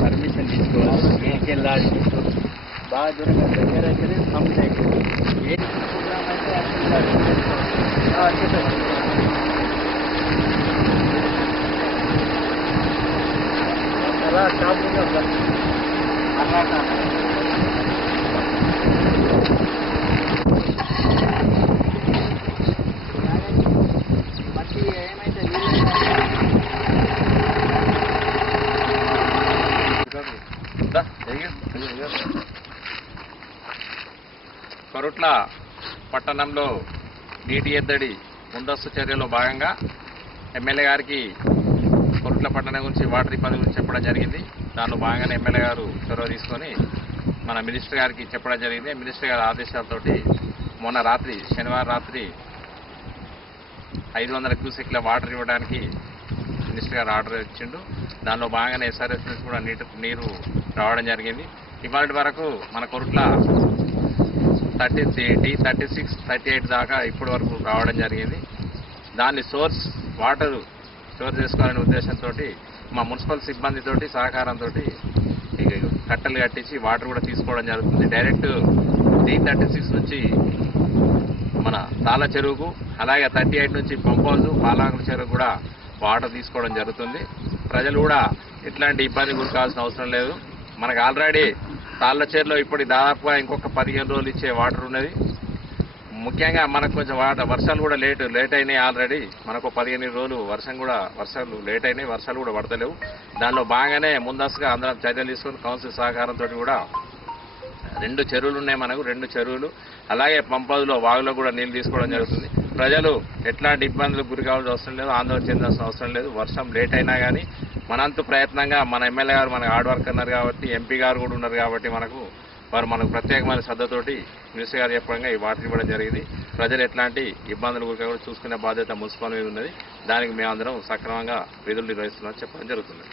Permission తీసుకోవాలి బాగా దూరంగా దగ్గర అయితే కంప్లీట్ ఏ ప్రోగ్రామ్ అయితే అలా షాపుగా అలా మట్టి ఏమైతే కొరుట్ల పట్టణంలో నీటి ఎద్దడి ముందస్తు చర్యలో భాగంగా ఎమ్మెల్యే గారికి కొరుట్ల పట్టణం గురించి వాటర్ ఇబ్బంది గురించి చెప్పడం జరిగింది. దానిలో భాగంగానే ఎమ్మెల్యే గారు చొరవ తీసుకొని మన మినిస్టర్ గారికి చెప్పడం జరిగింది. మినిస్టర్ గారి ఆదేశాలతోటి మొన్న రాత్రి శనివారం రాత్రి 500 క్యూసెక్ల వాటర్ ఇవ్వడానికి మినిస్టర్ గారు ఆర్డర్ ఇచ్చిండు. దానిలో భాగంగానే ఎస్ఆర్ఎస్ నుంచి కూడా నీరు రావడం జరిగింది. ఇవాళ వరకు మన కొరుట్ల 30, 36, 38 దాకా ఇప్పటి వరకు రావడం జరిగింది. దాన్ని వాటర్ స్టోర్ చేసుకోవాలనే ఉద్దేశంతో మా మున్సిపల్ సిబ్బందితోటి సహకారంతో కట్టలు కట్టించి వాటర్ కూడా తీసుకోవడం జరుగుతుంది. డైరెక్ట్ 36 నుంచి మన తాళ్ళ చెరువుకు, అలాగే 38 నుంచి పంప్ హౌస్ పాలాంగుల చెరువు కూడా వాటర్ తీసుకోవడం జరుగుతుంది. ప్రజలు కూడా ఎట్లాంటి ఇబ్బంది గురికాల్సిన అవసరం లేదు. మనకు ఆల్రెడీ తాళ్ళ చెరువులో ఇప్పుడు దాదాపుగా ఇంకొక 15 రోజులు ఇచ్చే వాటర్ ఉన్నది. ముఖ్యంగా మనకు కొంచెం వర్షాలు కూడా లేట్ అయినాయి. ఆల్రెడీ మనకు 15 రోజులు వర్షాలు లేట్ అయినాయి, వర్షాలు కూడా పడతలేవు. దానిలో బాగానే ముందస్తుగా అందరం చర్యలు తీసుకొని కౌన్సిల్ సహకారంతో కూడా 2 చెరువులు ఉన్నాయి మనకు, 2 చెరువులు, అలాగే పంపదులో వాగులో కూడా నీళ్లు తీసుకోవడం జరుగుతుంది. ప్రజలు ఎట్లాంటి ఇబ్బందులకు గురి కావాల్సిన అవసరం లేదు, ఆందోళన చెందాల్సిన అవసరం లేదు. వర్షం లేట్ అయినా కానీ మనంతు ప్రయత్నంగా మన ఎమ్మెల్యే గారు మనకు హార్డ్ వర్క్ అన్నారు కాబట్టి, ఎంపీ గారు కూడా ఉన్నారు కాబట్టి మనకు ప్రత్యేకమైన శ్రద్ధతోటి మినిస్టర్ గారు చెప్పడంగా ఈ వాటర్ ఇవ్వడం జరిగింది. ప్రజలు ఎట్లాంటి ఇబ్బందులు గురి కూడా చూసుకునే బాధ్యత మున్సిపల్ మీద ఉన్నది. దానికి మేమందరం సక్రమంగా విధులు నిర్వహిస్తున్నామని చెప్పడం జరుగుతుంది.